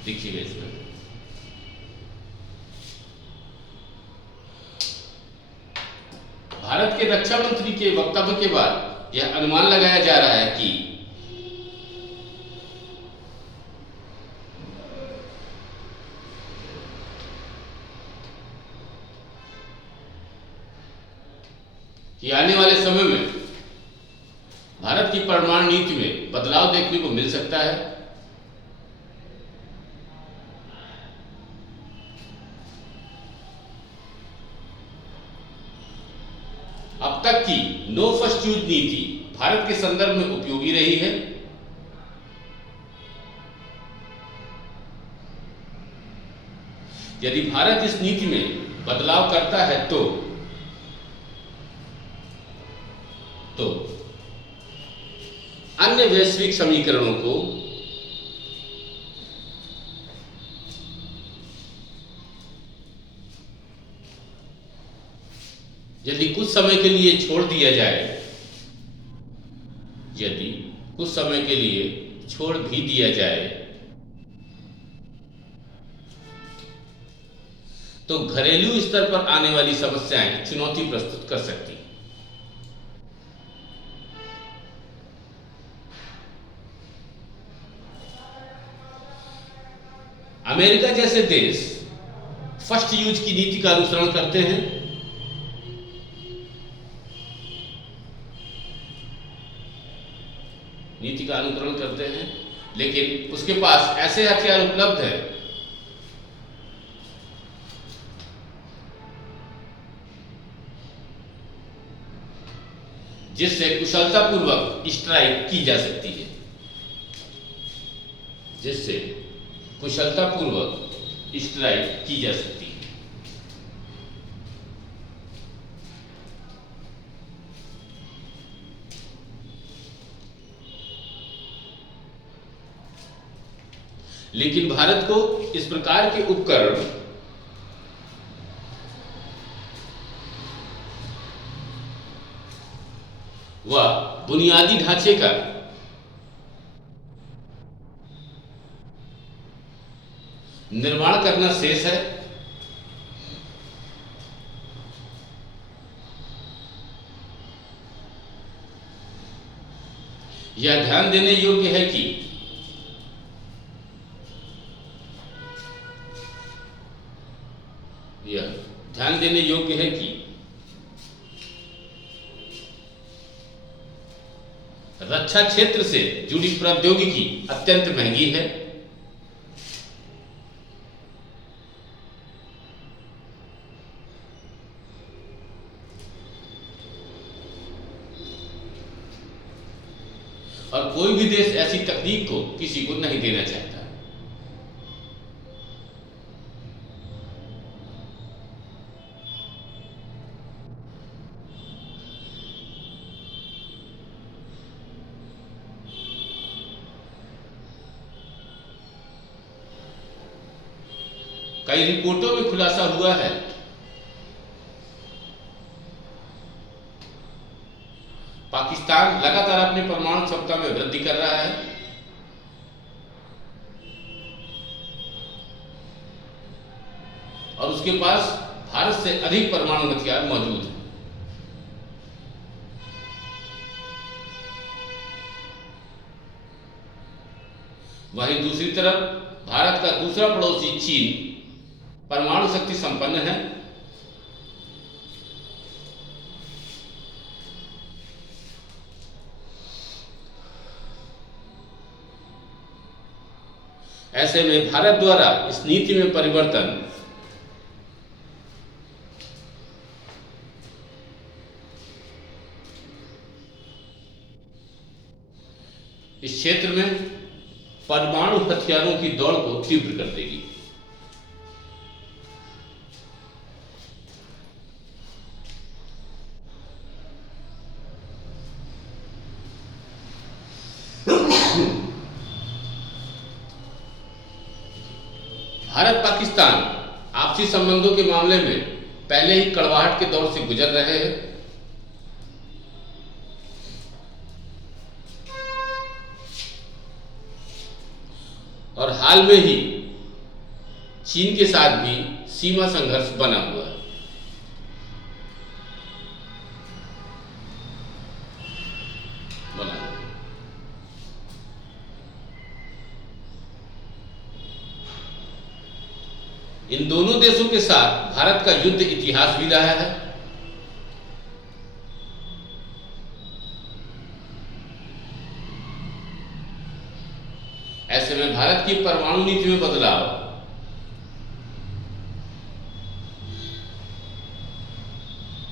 देखिएगा इसमें भारत के रक्षा मंत्री के वक्तव्य के बाद यह अनुमान लगाया जा रहा है कि आने वाले समय में भारत की परमाणु नीति में बदलाव देखने को मिल सकता है। अब तक की नो फर्स्ट यूज नीति भारत के संदर्भ में उपयोगी रही है। यदि भारत इस नीति में बदलाव करता है तो अन्य वैश्विक समीकरणों को यदि कुछ समय के लिए छोड़ दिया जाए, यदि कुछ समय के लिए छोड़ भी दिया जाए, तो घरेलू स्तर पर आने वाली समस्याएं चुनौती प्रस्तुत कर सकती हैं। अमेरिका जैसे देश फर्स्ट यूज की नीति का अनुसरण करते हैं। नीति का अनुकरण करते हैं, लेकिन उसके पास ऐसे हथियार उपलब्ध हैं जिससे कुशलतापूर्वक स्ट्राइक की जा सकती है, जिससे कुशलतापूर्वक स्ट्राइक की जा सकती है। लेकिन भारत को इस प्रकार के उपकरण व बुनियादी ढांचे का निर्माण करना शेष है। यह ध्यान देने योग्य है कि रक्षा क्षेत्र से जुड़ी प्रौद्योगिकी अत्यंत महंगी है। और कोई भी देश ऐसी तकनीक को किसी को नहीं देना चाहता। कई रिपोर्टों में खुलासा हुआ है पाकिस्तान लगातार अपनी परमाणु क्षमता में वृद्धि कर रहा है और उसके पास भारत से अधिक परमाणु हथियार मौजूद है। वहीं दूसरी तरफ भारत का दूसरा पड़ोसी चीन परमाणु शक्ति संपन्न है। ऐसे में भारत द्वारा इस नीति में परिवर्तन इस क्षेत्र में परमाणु हथियारों की दौड़ को तीव्र कर देगी। भारत पाकिस्तान आपसी संबंधों के मामले में पहले ही कड़वाहट के दौर से गुजर रहे हैं। और हाल में ही चीन के साथ भी सीमा संघर्ष बना हुआ है। इन दोनों देशों के साथ भारत का युद्ध इतिहास भी रहा है। ऐसे में भारत की परमाणु नीति में बदलाव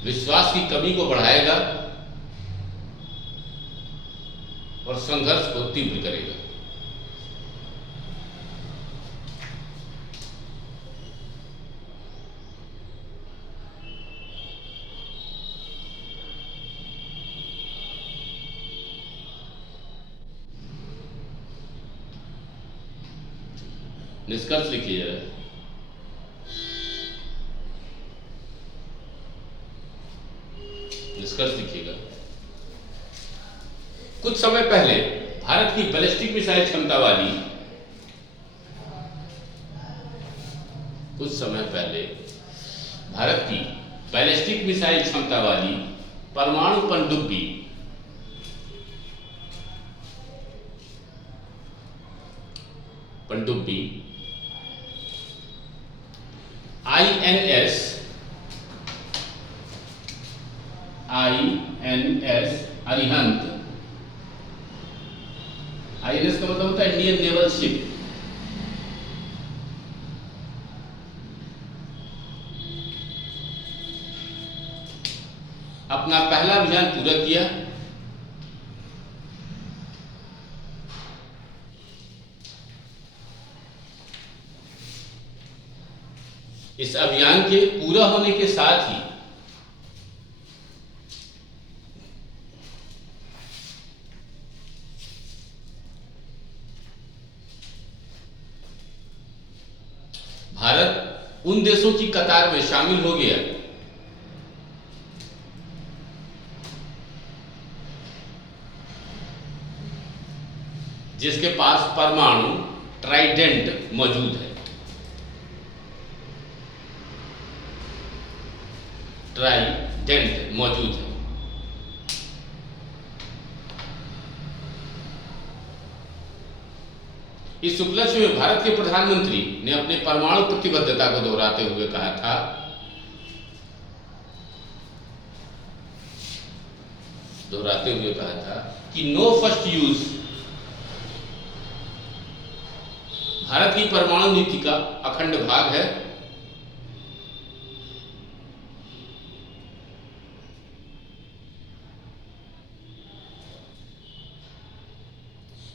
विश्वास की कमी को बढ़ाएगा और संघर्ष को तीव्र करेगा। निष्कर्ष लिखिए जरा। निष्कर्ष लिखिएगा। कुछ समय पहले भारत की बैलिस्टिक मिसाइल क्षमता वाली परमाणु पनडुब्बी INS अरिहंत, INS का मतलब होता है इंडियन नेवल शिप, अपना पहला अभियान पूरा किया। इस अभियान के पूरा होने के साथ ही भारत उन देशों की कतार में शामिल हो गया जिसके पास परमाणु ट्राइडेंट मौजूद है। ट्राइडेंट मौजूद है। इस उपलक्ष्य में भारत के प्रधानमंत्री ने अपने परमाणु प्रतिबद्धता को दोहराते हुए कहा था कि नो फर्स्ट यूज भारत की परमाणु नीति का अखंड भाग है।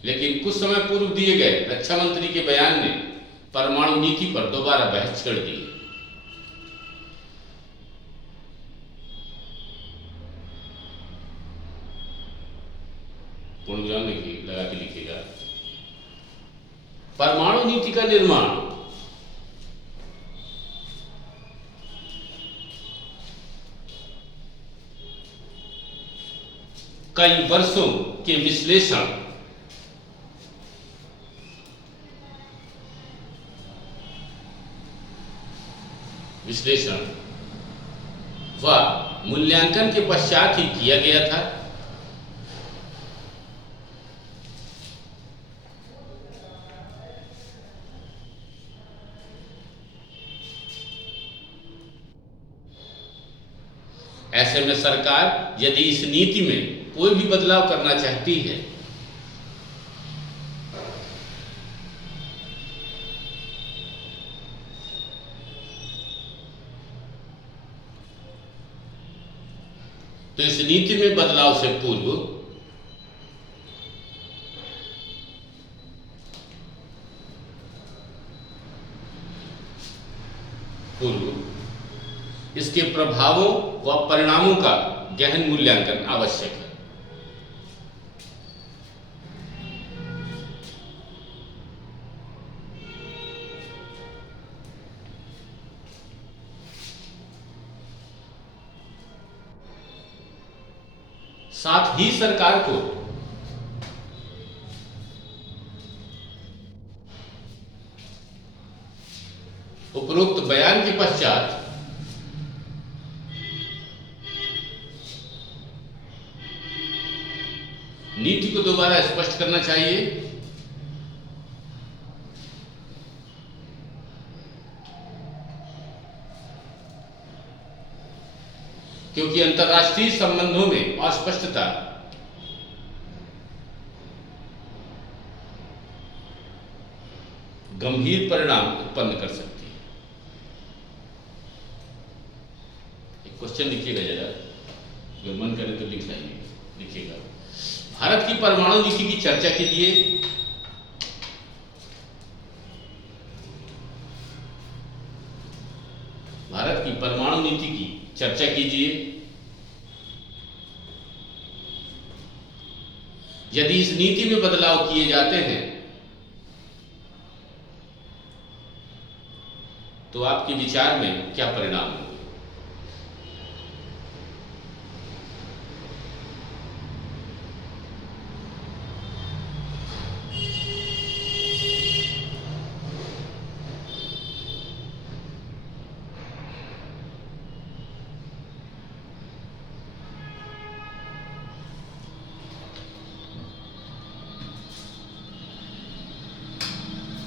लेकिन कुछ समय पूर्व दिए गए रक्षा मंत्री के बयान ने परमाणु नीति पर दोबारा बहस छेड़ दी। पूर्णविराम लगा के लिखिएगा। परमाणु नीति का निर्माण कई वर्षों के विश्लेषण व मूल्यांकन के पश्चात ही किया गया था। ऐसे में सरकार यदि इस नीति में कोई भी बदलाव करना चाहती है तो इस नीति में बदलाव से पूर्व इसके प्रभावों व परिणामों का गहन मूल्यांकन आवश्यक है। साथ ही सरकार को उपरोक्त बयान के पश्चात नीति को दोबारा स्पष्ट करना चाहिए। क्योंकि अंतर्राष्ट्रीय संबंधों में अस्पष्टता गंभीर परिणाम उत्पन्न कर सकती है। एक क्वेश्चन लिखिएगा जरा, अगर मन करे तो लिखिएगा। भारत की परमाणु नीति की चर्चा कीजिए। भारत की परमाणु नीति की चर्चा कीजिए। यदि इस नीति में बदलाव किए जाते हैं तो आपके विचार में क्या परिणाम होंगे?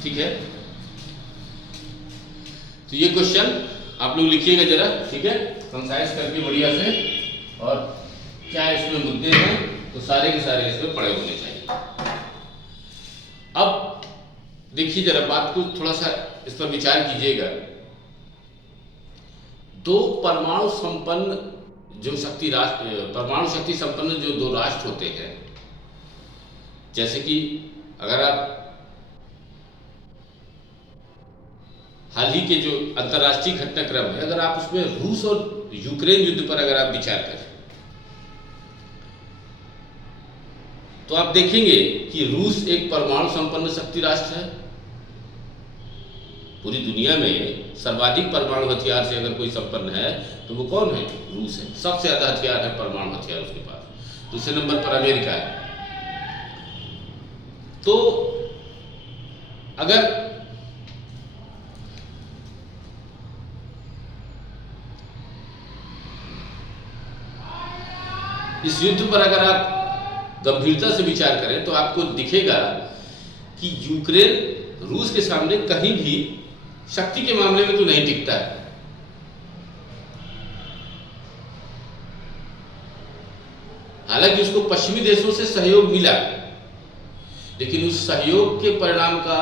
ठीक है, तो ये क्वेश्चन आप लोग लिखिएगा जरा, ठीक है, कंसाइज करके बढ़िया से, और क्या इसमें मुद्दे हैं तो सारे के सारे इसमें पड़े होने चाहिए। अब देखिए जरा बात को थोड़ा सा इस पर विचार कीजिएगा। दो परमाणु संपन्न जो शक्ति राष्ट्र, परमाणु शक्ति संपन्न जो दो राष्ट्र होते हैं, जैसे कि अगर आप हाल ही के जो अंतर्राष्ट्रीय घटनाक्रम है, अगर आप उसमें रूस और यूक्रेन युद्ध पर अगर आप विचार करें तो आप देखेंगे कि रूस एक परमाणु संपन्न शक्ति राष्ट्र है पूरी दुनिया में सर्वाधिक परमाणु हथियार से अगर कोई संपन्न है तो वो कौन है? रूस है। सबसे ज़्यादा हथियार है, परमाणु हथियार उसके पास। दूसरे नंबर पर अमेरिका है। तो अगर इस युद्ध पर अगर आप गंभीरता से विचार करें तो आपको दिखेगा कि यूक्रेन रूस के सामने कहीं भी शक्ति के मामले में तो नहीं टिकता है। हालांकि उसको पश्चिमी देशों से सहयोग मिला, लेकिन उस सहयोग के परिणाम का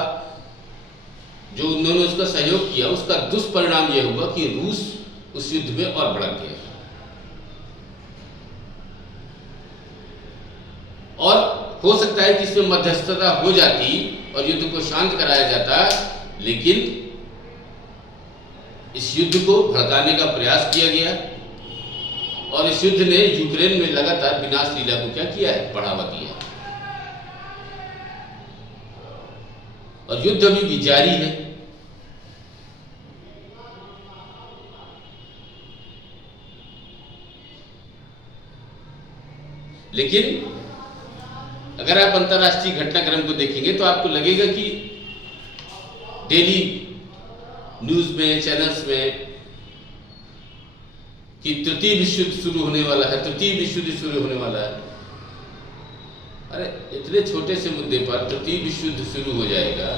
जो उन्होंने उसका सहयोग किया, उसका दुष्परिणाम यह हुआ कि रूस उस युद्ध में और भड़क गया। और हो सकता है कि इसमें मध्यस्थता हो जाती और युद्ध को शांत कराया जाता, लेकिन इस युद्ध को भड़काने का प्रयास किया गया और इस युद्ध ने यूक्रेन में लगातार विनाश लीला को क्या किया है? बढ़ावा दिया। और युद्ध अभी भी जारी है। लेकिन अगर आप अंतर्राष्ट्रीय घटनाक्रम को देखेंगे तो आपको लगेगा कि डेली न्यूज में, चैनल्स में कि तृतीय विश्व युद्ध शुरू होने वाला है, तृतीय विश्व युद्ध शुरू होने वाला है। अरे इतने छोटे से मुद्दे पर तृतीय विश्व युद्ध शुरू हो जाएगा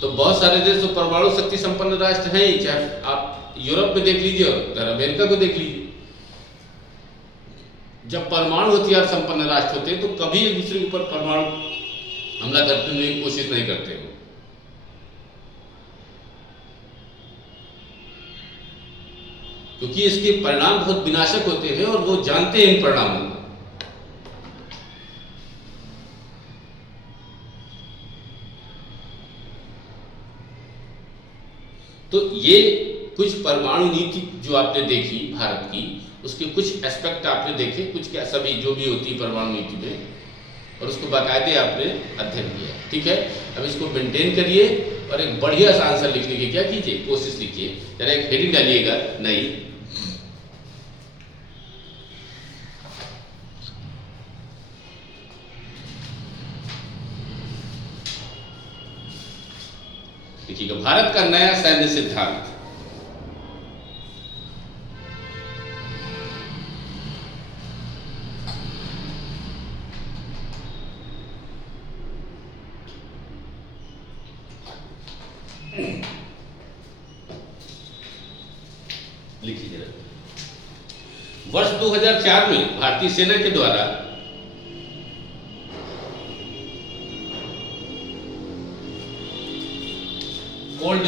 तो बहुत सारे देश तो परमाणु शक्ति संपन्न राष्ट्र हैं ही। चाहे आप यूरोप में देख लीजिए और अमेरिका को देख लीजिए। जब परमाणु हथियार संपन्न राष्ट्र होते हैं तो कभी एक दूसरे के ऊपर परमाणु हमला करने की कोशिश नहीं करते हो। क्योंकि इसके परिणाम बहुत विनाशक होते हैं और वो जानते हैं इन परिणामों को। तो ये कुछ परमाणु नीति जो आपने देखी भारत की, उसके कुछ एस्पेक्ट आपने देखे, कुछ क्या सभी जो भी होती है परमाणु नीति में, और उसको बाकायदे आपने अध्ययन किया। ठीक है, अब इसको मेंटेन करिए और एक बढ़िया सा आंसर लिखने की क्या कीजिए, कोशिश कीजिए। जरा एक हेडिंग डालिएगा नई, देखिएगा, भारत का नया सैन्य सिद्धांत। लिखिए जरा। वर्ष 2004 में भारतीय सेना के द्वारा कोल्ड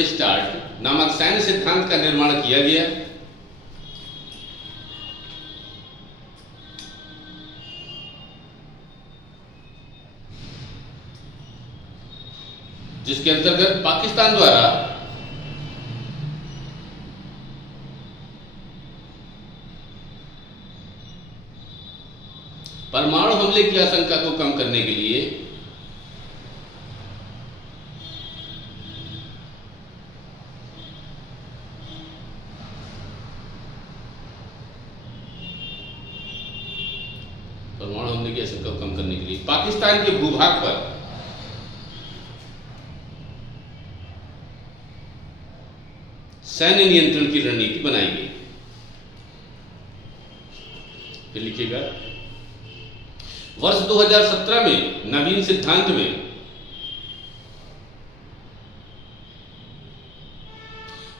स्टार्ट नामक सैन्य सिद्धांत का निर्माण किया गया। जिसके अंतर्गत पाकिस्तान द्वारा परमाणु हमले की आशंका को कम करने के लिए पाकिस्तान के भूभाग पर सैन्य नियंत्रण की रणनीति बनाई गई। फिर लिखिएगा, वर्ष 2017 में नवीन सिद्धांत में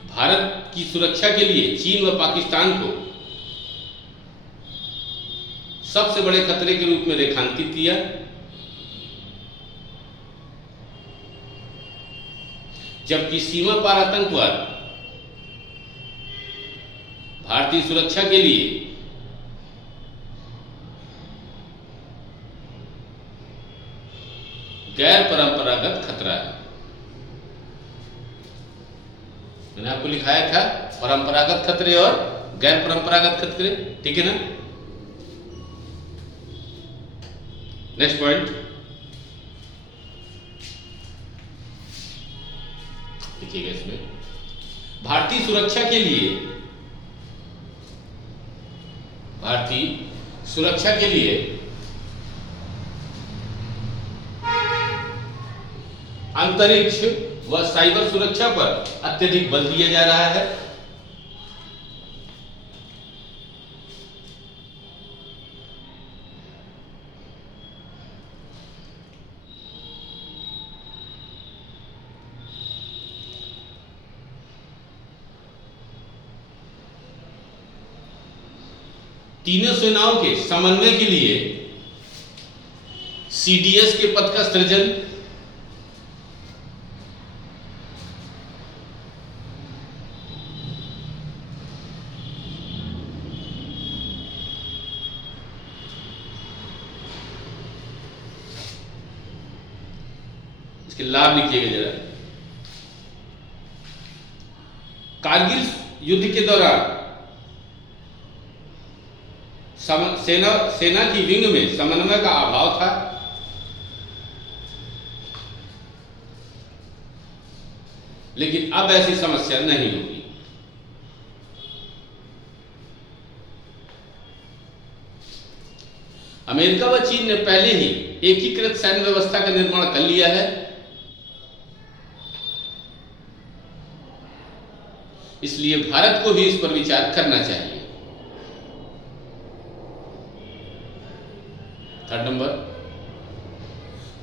भारत की सुरक्षा के लिए चीन व पाकिस्तान को सबसे बड़े खतरे के रूप में रेखांकित किया। जबकि सीमा पार आतंकवाद भारतीय सुरक्षा के लिए गैर परंपरागत खतरा है। मैंने आपको लिखाया था परंपरागत खतरे और गैर परंपरागत खतरे, ठीक है ना। नेक्स्ट पॉइंट देखिएगा, इसमें भारतीय सुरक्षा के लिए अंतरिक्ष व साइबर सुरक्षा पर अत्यधिक बल दिया जा रहा है। तीनों सेनाओं के समन्वय के लिए सीडीएस के पद का सृजन, इसके लाभ लिखिएगा जरा। कारगिल युद्ध के दौरान सेना की विंग में समन्वय का अभाव था। लेकिन अब ऐसी समस्या नहीं होगी। अमेरिका व चीन ने पहले ही एकीकृत सैन्य व्यवस्था का निर्माण कर लिया है, इसलिए भारत को भी इस पर विचार करना चाहिए। थर्ड नंबर,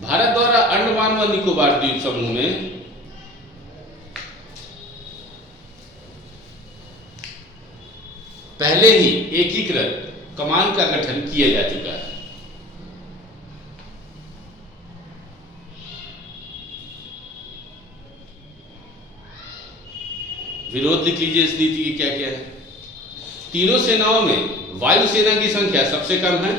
भारत द्वारा अंडमान व निकोबार द्वीप समूह में पहले ही एकीकृत कमान का गठन किया जा चुका है। विरोध लिख लीजिए इस नीति की क्या क्या है। तीनों सेनाओं में वायुसेना की संख्या सबसे कम है,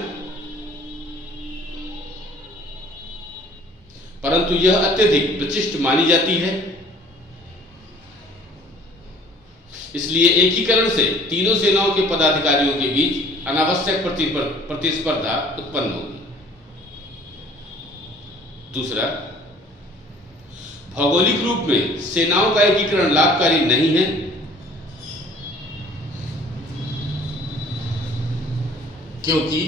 परंतु यह अत्यधिक विशिष्ट मानी जाती है। इसलिए एकीकरण से तीनों सेनाओं के पदाधिकारियों के बीच अनावश्यक प्रतिस्पर्धा उत्पन्न होगी। दूसरा, भौगोलिक रूप में सेनाओं का एकीकरण लाभकारी नहीं है, क्योंकि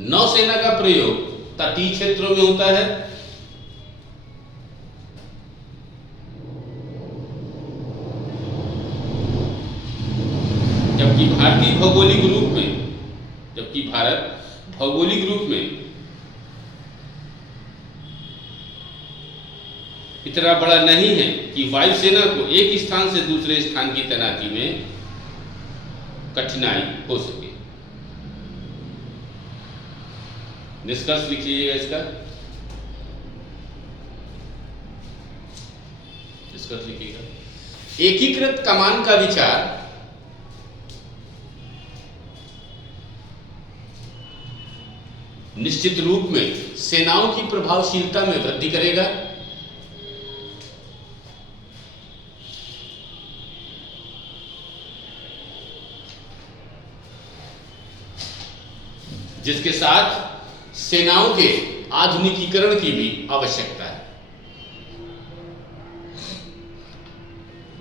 नौसेना का प्रयोग तटीय क्षेत्रों में होता है, जबकि भारत भौगोलिक रूप में इतना बड़ा नहीं है कि वायुसेना को एक स्थान से दूसरे स्थान की तैनाती में कठिनाई हो सके। निष्कर्ष लिखिएगा इसका। निष्कर्ष लिखिएगा, एकीकृत कमान का विचार निश्चित रूप में सेनाओं की प्रभावशीलता में वृद्धि करेगा, जिसके साथ सेनाओं के आधुनिकीकरण की भी आवश्यकता है।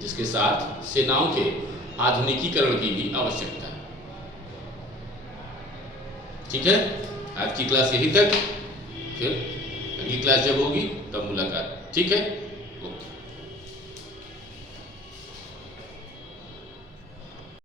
जिसके साथ सेनाओं के आधुनिकीकरण की भी आवश्यकता है। ठीक है, आज की क्लास यहीं तक, फिर अगली क्लास जब होगी तब मुलाकात। ठीक है, ओके।